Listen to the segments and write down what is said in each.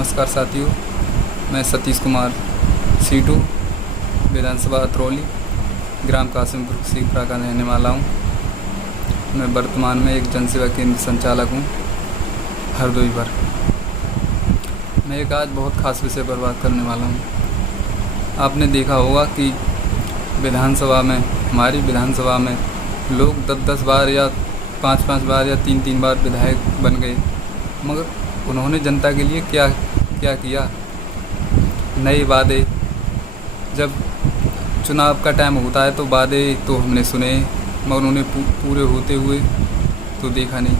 नमस्कार साथियों, मैं सतीश कुमार सीटू विधानसभा अतरौली ग्राम कासिमपुर सीखरा का रहने वाला हूँ। मैं वर्तमान में एक जनसेवा केंद्र संचालक हूँ हरदोई पर। मैं एक आज बहुत ख़ास विषय पर बात करने वाला हूँ। आपने देखा होगा कि हमारी विधानसभा में लोग 10-10 बार या 5-5 बार या 3-3 बार विधायक बन गए, मगर उन्होंने जनता के लिए क्या क्या किया? नए वादे, जब चुनाव का टाइम होता है तो वादे तो हमने सुने, मगर उन्हें पूरे होते हुए तो देखा नहीं।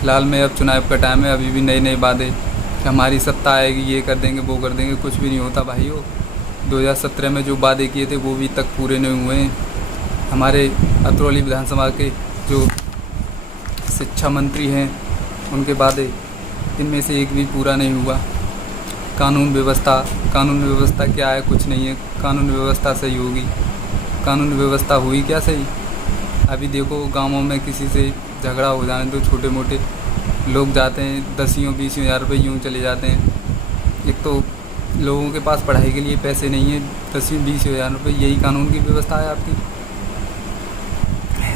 फ़िलहाल में अब चुनाव का टाइम है, अभी भी नए नए वादे कि हमारी सत्ता आएगी, ये कर देंगे, वो कर देंगे। कुछ भी नहीं होता भाइयों। 2017 में जो वादे किए थे वो भी तक पूरे नहीं हुए हैं। हमारे अतरौली विधानसभा के जो शिक्षा मंत्री हैं, उनके वादे इनमें से एक भी पूरा नहीं हुआ। कानून व्यवस्था क्या है? कुछ नहीं है। कानून व्यवस्था सही होगी, कानून व्यवस्था हुई क्या सही? अभी देखो, गांवों में किसी से झगड़ा हो जाने तो छोटे मोटे लोग जाते हैं, 10-20 हज़ार रुपये यूँ चले जाते हैं। एक तो लोगों के पास पढ़ाई के लिए पैसे नहीं है, 10-20 हज़ार रुपये, यही कानून की व्यवस्था है आपकी?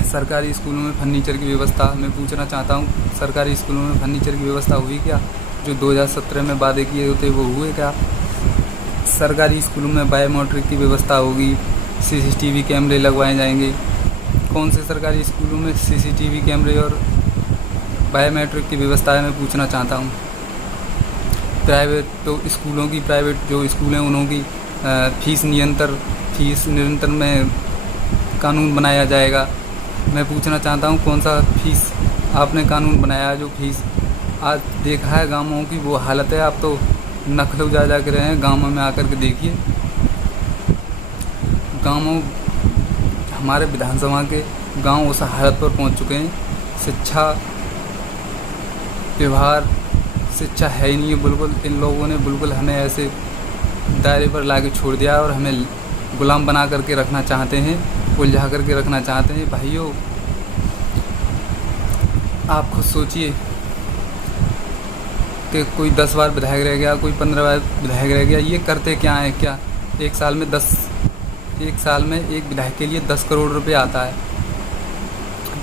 सरकारी स्कूलों में फर्नीचर की व्यवस्था, मैं पूछना चाहता हूँ, सरकारी स्कूलों में फर्नीचर की व्यवस्था हुई क्या? जो 2017 में वादे किए होते वो हुए क्या? सरकारी स्कूलों में बायोमेट्रिक की व्यवस्था होगी, सीसीटीवी कैमरे लगवाए जाएंगे। कौन से सरकारी स्कूलों में सीसीटीवी कैमरे और बायोमेट्रिक की व्यवस्था है, मैं पूछना चाहता हूँ। प्राइवेट जो स्कूल हैं उनकी फीस निरंतर में कानून बनाया जाएगा। मैं पूछना चाहता हूँ, कौन सा फीस आपने कानून बनाया? जो फीस आज देखा है गाँवों की वो हालत है। आप तो नखल जा के रहे हैं गाँवों में, आकर के देखिए। हमारे विधानसभा के गांव उस हालत पर पहुंच चुके हैं। शिक्षा है ही नहीं है बिल्कुल। इन लोगों ने बिल्कुल हमें ऐसे दायरे पर ला के छोड़ दिया और हमें गुलाम बना करके रखना चाहते हैं, उलझा करके रखना चाहते हैं। भाइयों, आप खुद सोचिए कि कोई 10 बार विधायक रह गया, कोई 15 बार विधायक रह गया, ये करते क्या है? क्या एक साल में एक विधायक के लिए 10 करोड़ रुपए आता है,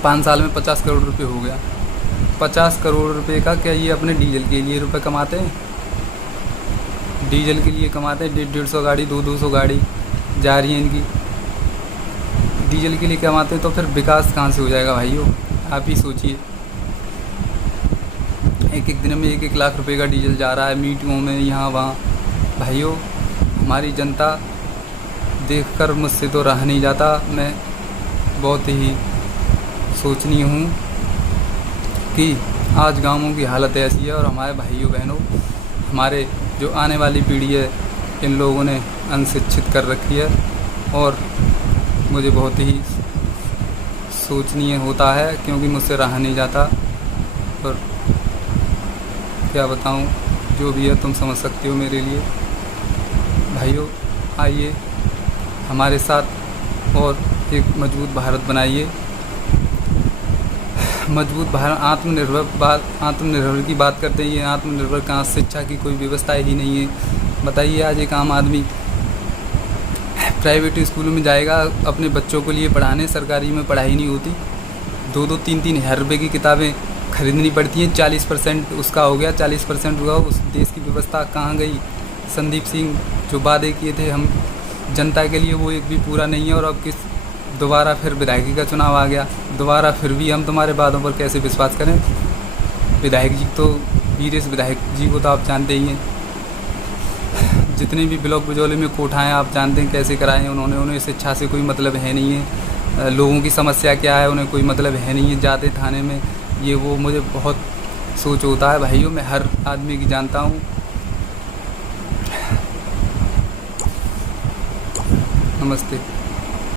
5 साल में 50 करोड़ रुपए हो गया। 50 करोड़ रुपए का क्या ये अपने डीजल के लिए रुपए कमाते हैं? डीजल के लिए कमाते हैं। 150 गाड़ी 200 गाड़ी जा रही है इनकी, डीजल के लिए कमाते हैं। तो फिर विकास कहाँ से हो जाएगा भाइयों? आप ही सोचिए। एक दिन में 1-1 लाख रुपए का डीजल जा रहा है मीटिंगों में, यहाँ वहाँ। भाइयों, हमारी जनता देखकर मुझसे तो रहा नहीं जाता। मैं बहुत ही सोचनीय हूँ कि आज गाँवों की हालत ऐसी है, और हमारे भाइयों बहनों, हमारे जो आने वाली पीढ़ी है, इन लोगों ने अनशिक्षित कर रखी है। और मुझे बहुत ही सोचनीय होता है, क्योंकि मुझसे रहा नहीं जाता। और क्या बताऊं, जो भी है तुम समझ सकते हो मेरे लिए। भाइयों, आइए हमारे साथ और एक मजबूत भारत बनाइए। मजबूत भारत, आत्मनिर्भर की बात करते हैं। ये आत्मनिर्भर कहाँ? शिक्षा की कोई व्यवस्था ही नहीं है। बताइए, आज एक आम आदमी प्राइवेट स्कूलों में जाएगा अपने बच्चों के लिए पढ़ाने, सरकारी में पढ़ाई नहीं होती। 2-2, 3-3 हज़ार रुपये की किताबें खरीदनी पड़ती हैं। 40% उसका हो गया, 40% हुआ। उस देश की व्यवस्था कहाँ गई? संदीप सिंह जो वादे किए थे हम जनता के लिए, वो एक भी पूरा नहीं है। और अब दोबारा फिर विधायकी का चुनाव आ गया, दोबारा फिर भी हम तुम्हारे वादों पर कैसे विश्वास करें? विधायक जी तो वीरेश विधायक जी को तो आप जानते ही हैं। जितने भी ब्लॉक बिजौली में कोठाएँ आप जानते हैं कैसे कराए हैं उन्होंने। उन्हें शिक्षा से कोई मतलब है नहीं है। लोगों की समस्या क्या है उन्हें कोई मतलब है नहीं है। जाते थाने में ये वो, मुझे बहुत सोच होता है भाइयों। मैं हर आदमी की जानता हूँ। नमस्ते।